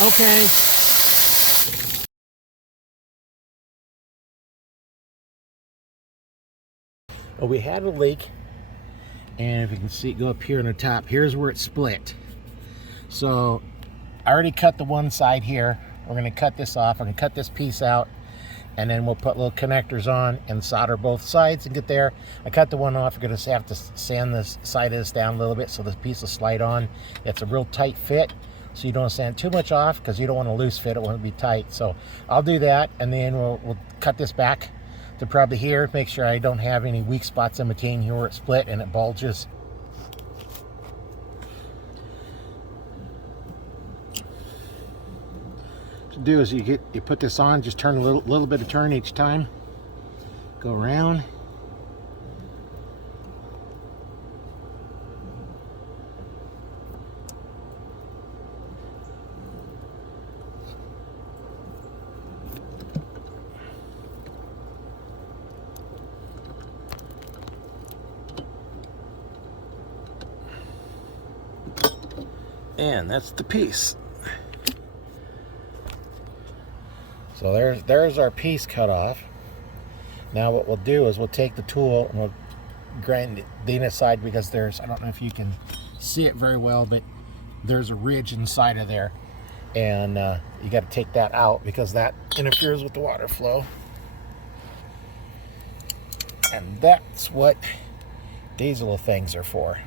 Okay. Well, we had a leak, and if you can see, go up here on the top, here's where it split. So I already cut the one side here. We're going to cut this off. I'm going to cut this piece out, and then we'll put little connectors on and solder both sides and get there. I cut the one off. We're going to have to sand this side of this down a little bit so this piece will slide on. It's a real tight fit, so you don't sand too much off because you don't want a loose fit. It won't be tight. So I'll do that, and then we'll cut this back to probably here. Make sure I don't have any weak spots in between here where it split and it bulges. To do is you put this on, just turn a little bit of turn each time, go around, and that's the piece. So there's our piece cut off. Now what we'll do is we'll take the tool and we'll grind the inside, because there's, I don't know if you can see it very well, but there's a ridge inside of there, and you got to take that out because that interferes with the water flow. And that's what these little things are for.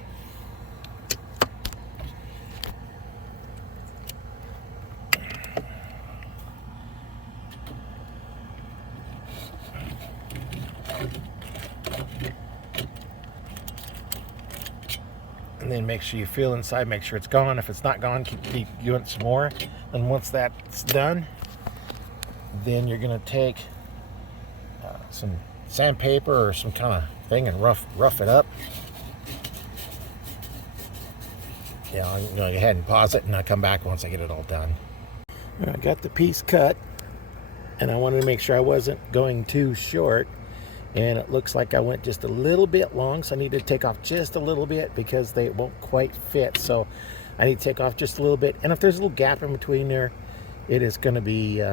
And then make sure you feel inside, make sure it's gone. If it's not gone, keep doing some more. And once that's done, then you're going to take some sandpaper or some kind of thing and rough it up. Yeah, I'm going to go ahead and pause it, and I'll come back once I get it all done. I got the piece cut, and I wanted to make sure I wasn't going too short. And it looks like I went just a little bit long, so I need to take off just a little bit because they won't quite fit. So I need to take off just a little bit. And if there's a little gap in between there, it is going to be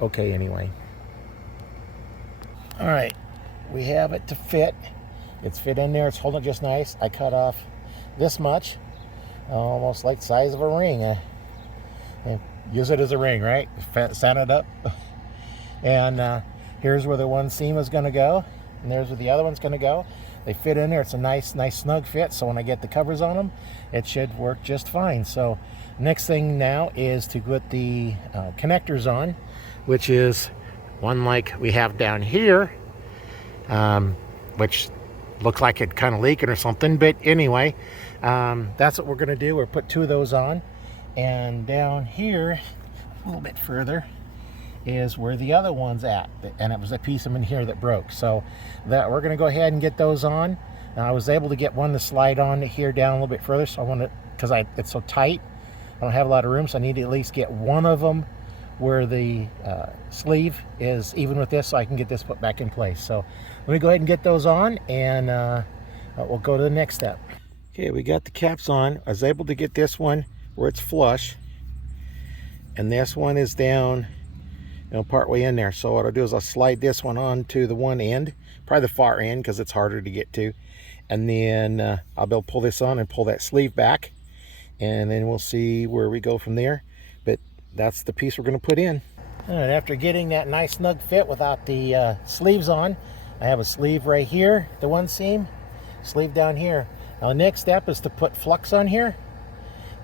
okay anyway. All right, we have it to fit. It's fit in there. It's holding just nice. I cut off this much, almost like the size of a ring. And use it as a ring, right? Sand it up. And here's where the one seam is going to go, and there's where the other one's going to go. They fit in there. It's a nice snug fit, so when I get the covers on them, it should work just fine. So next thing now is to put the connectors on, which is one like we have down here, which looks like it kind of leaking or something, but anyway, that's what we're going to do. We'll put two of those on, and down here a little bit further is where the other one's at, and it was a piece of in here that broke. So that we're going to go ahead and get those on. Now, I was able to get one to slide on here down a little bit further, so I want to, because it's so tight, I don't have a lot of room, so I need to at least get one of them where the sleeve is even with this, so I can get this put back in place. So let me go ahead and get those on, and we'll go to the next step. Okay, we got the caps on. I was able to get this one where it's flush, and this one is down, part way in there. So what I'll do is I'll slide this one on to the one end, probably the far end because it's harder to get to, and then I'll be able to pull this on and pull that sleeve back, and then we'll see where we go from there. But that's the piece we're going to put in. All right, after getting that nice snug fit without the sleeves on, I have a sleeve right here, the one seam, sleeve down here. Now the next step is to put flux on here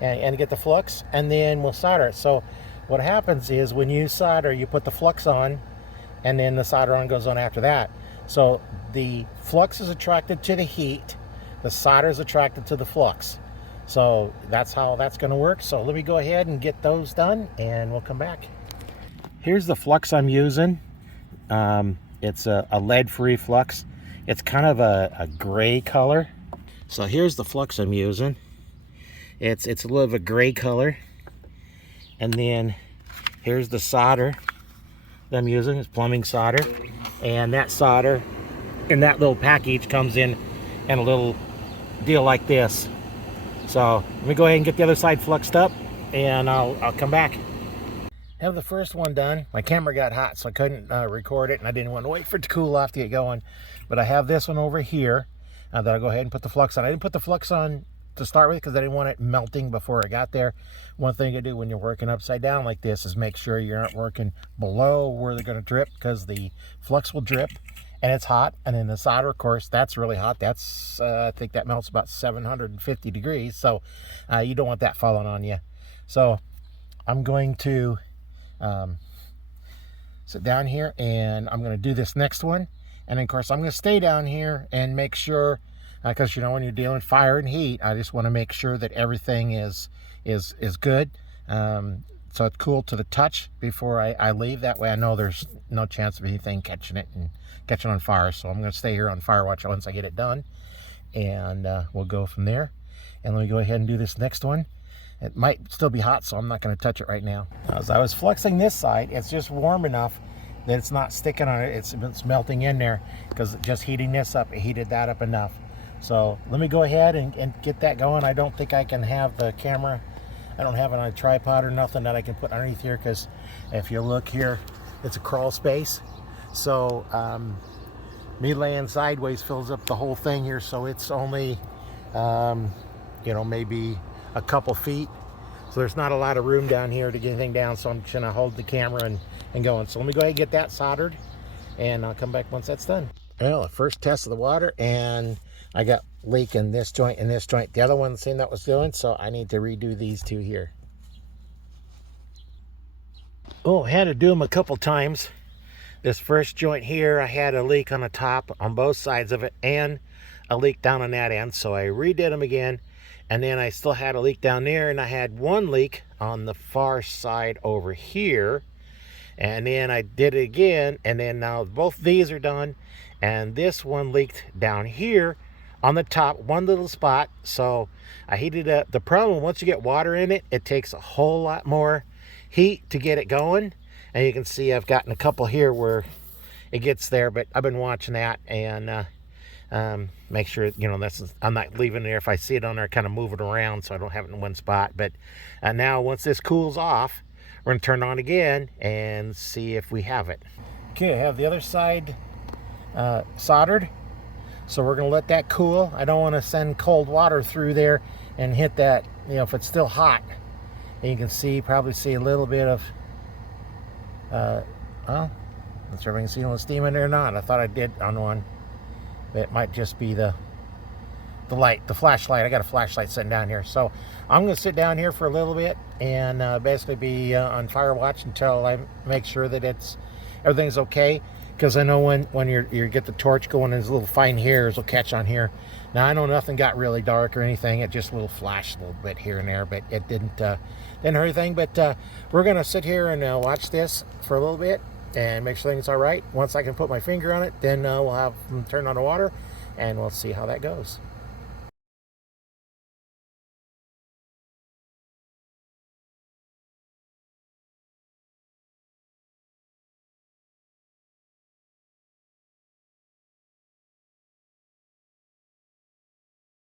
and get the flux, and then we'll solder it. So what happens is when you solder, you put the flux on, and then the solder on goes on after that. So the flux is attracted to the heat, the solder is attracted to the flux. So that's how that's going to work. So let me go ahead and get those done, and we'll come back. Here's the flux I'm using. It's a lead-free flux. It's kind of a gray color. So here's the flux I'm using. It's a little of a gray color. And then here's the solder that I'm using. It's plumbing solder. And that solder in that little package comes in a little deal like this. So let me go ahead and get the other side fluxed up, and I'll come back. Have the first one done. My camera got hot, so I couldn't record it, and I didn't want to wait for it to cool off to get going. But I have this one over here that I'll go ahead and put the flux on. I didn't put the flux on to start with because I didn't want it melting before I got there. One thing to do when you're working upside down like this is make sure you're not working below where they're going to drip, because the flux will drip and it's hot. And then the solder, of course, that's really hot. That's I think that melts about 750 degrees, so you don't want that falling on you. So I'm going to sit down here, and I'm going to do this next one. And then, of course, I'm going to stay down here and make sure, because you know, when you're dealing with fire and heat, I just want to make sure that everything is good, so it's cool to the touch before I leave. That way I know there's no chance of anything catching it and catching on fire. So I'm going to stay here on fire watch once I get it done, and we'll go from there. And let me go ahead and do this next one. It might still be hot, so I'm not going to touch it right now. As I was fluxing this side, it's just warm enough that it's not sticking on it. It's melting in there, because just heating this up, it heated that up enough. So let me go ahead and get that going. I don't think I can have the camera, I don't have it on a tripod or nothing that I can put underneath here, because if you look here, it's a crawl space. So me laying sideways fills up the whole thing here, so it's only you know, maybe a couple feet. So there's not a lot of room down here to get anything down, so I'm just gonna hold the camera and going. So let me go ahead and get that soldered, and I'll come back once that's done. Well, the first test of the water, and I got leak in this joint and this joint. The other one seen that was doing, so I need to redo these two here. Oh, I had to do them a couple times. This first joint here, I had a leak on the top on both sides of it, and a leak down on that end, so I redid them again. And then I still had a leak down there, and I had one leak on the far side over here. And then I did it again, and then now both these are done, and this one leaked down here on the top, one little spot. So I heated up. The problem, once you get water in it, it takes a whole lot more heat to get it going. And you can see I've gotten a couple here where it gets there, but I've been watching that, and make sure, you know, I'm not leaving it there. If I see it on there, kind of move it around so I don't have it in one spot. But now once this cools off, we're gonna turn it on again and see if we have it. Okay, I have the other side soldered, so we're gonna let that cool. I don't want to send cold water through there and hit that, you know, if it's still hot. And you can probably see a little bit of well, not sure if I can see no steam in there or not. I thought I did on one. It might just be the light, the flashlight. I got a flashlight sitting down here. So I'm going to sit down here for a little bit and basically be on fire watch until I make sure that everything's okay. Because I know when you get the torch going, there's little fine hairs will catch on here. Now I know nothing got really dark or anything. It just a little flashed a little bit here and there, but it didn't hurt anything. But we're going to sit here and watch this for a little bit and make sure things are right. Once I can put my finger on it, then we'll have them turn on the water, and we'll see how that goes.